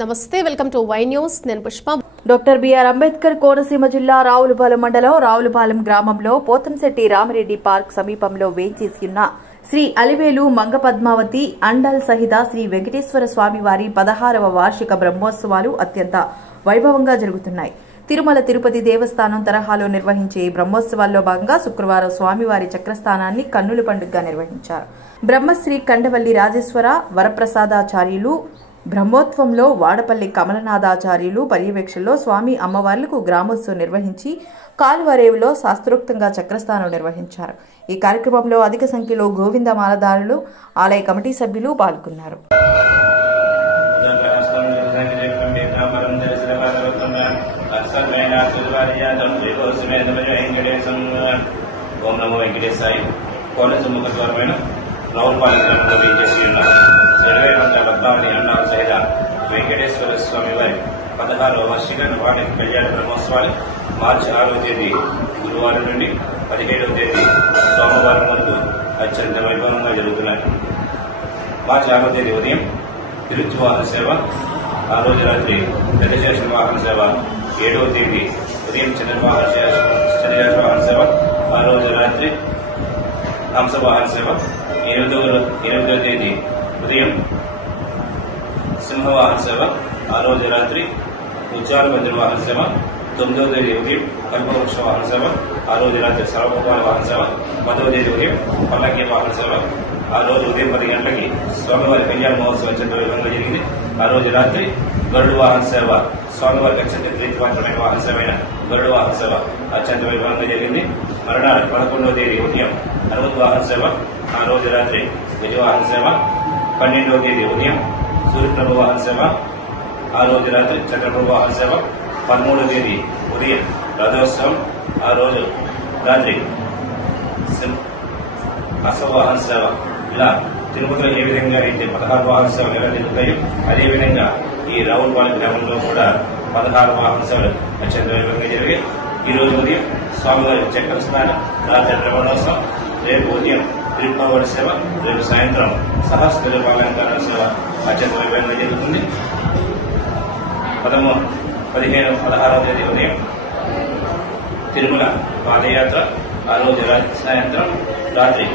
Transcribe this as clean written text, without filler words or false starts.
నమస్తే welcome to Y news నేను Pushpa doctor BR Ambedkar Konaseema జిల్లా రావులపాలెం మండలం రావులపాలెం గ్రామంలో పోతంశెట్టి రామిరెడ్డి పార్క్ సమీపంలో వేంచేసి ఉన్న శ్రీ అలివేలు మంగ పద్మావతి అండల్ సహిత శ్రీ వెంకటేశ్వర స్వామి వారి 16వ వార్షిక బ్రహ్మోత్సవాలు అత్యంత వైభవంగా జరుగుతున్నాయి. తిరుమల తిరుపతి దేవస్థానం తరహాలో నిర్వహించే బ్రహ్మోత్సవాల్లో భాగంగా శుక్రవారం స్వామివారి చక్రస్థానాన్ని కన్నుల పండుగగా నిర్వహించారు. బ్రహ్మశ్రీ కండవల్లి రాజేశ్వర వరప్రసాదాచార్యులు బ్రహ్మోత్సవంలో వాడపల్లి కమలనాథాచార్యులు పర్యవేక్షణలో స్వామి అమ్మవార్లకు గ్రామోత్సవం నిర్వహించి కాలువరేవులో శాస్త్రోక్తంగా చక్రస్థానం నిర్వహించారు. ఈ కార్యక్రమంలో అధిక సంఖ్యలో గోవింద మాలదారులు ఆలయ కమిటీ సభ్యులు పాల్గొన్నారు. వెంకటేశ్వర స్వామి వారి 16వ వార్షిక నవార్షిక కళ్యాణ బ్రహ్మోత్సవాలు మార్చి 6వ తేదీ గురువారం నుండి 17వ తేదీ సోమవారం వరకు అత్యంత వైభవంగా జరుగుతున్నాయి. మార్చి 6వ తేదీ ఉదయం తిరుచి వాహన సేవ, ఆ రోజు రాత్రి పెద్దశేష వాహన సేవ, 7వ తేదీ ఉదయం చిన్నశేష వాహన సేవ, ఆ రోజు రాత్రి హంస వాహన సేవ, 8వ తేదీ ఉదయం సింహవాహన సేవ, ఆ రోజు రాత్రి ఉచ్చార భద్ర వాహన సేవ, 9వ తేదీ ఉదయం కల్పవృక్ష వాహన సేవ, ఆ రోజు రాత్రి సర్వగోపాల వాహన సేవ, 10వ తేదీ ఉదయం పల్లకి వాహన సేవ, ఆ రోజు ఉదయం 10 గంటలకి స్వామివారి కళ్యాణ మహోత్సవం అత్యంత వైభవంగా జరిగింది. ఆ రోజు రాత్రి గరుడు వాహన సేవ, స్వామివారికి అత్యంత ప్రీతిపాత్రమైన వాహన సేవ అయిన గరుడు వాహన సేవ అత్యంత వైభవంగా జరిగింది. మరునాడు 11వ తేదీ ఉదయం హనుమత్ వాహన సేవ, ఆ రోజు రాత్రి గజవాహన సేవ, 12వ తేదీ ఉదయం సూర్యప్రభ వాహన సేవ, ఆ రోజు రాత్రి చంద్రప్రభ వాహన సేవ, 13వ తేదీ ఉదయం రథోత్సవం, ఆ రోజు రాత్రి అశ్వవాహన సేవ. ఇలా తిరుపతిలో ఏ విధంగా అయితే 16 వాహన సేవలు ఎలా జరుగుతాయో అదేవిధంగా ఈ రావులపాలెం గ్రామంలో కూడా 16 వాహన సేవలు అత్యంత వైభవంగా జరిగాయి. ఈ రోజు ఉదయం స్వామివారి చక్ర స్నానం, రాత్రి బ్రహ్మోత్సవం, రేపు ఉదయం తిరుపతి సేవ, రేపు సాయంత్రం సహస్ర అలంకరణ సేవ అత్యంత వైభవంగా జరుగుతుంది. 16వ తేదీ ఉదయం తిరుమల పాదయాత్ర, ఆ రోజు సాయంత్రం రాత్రి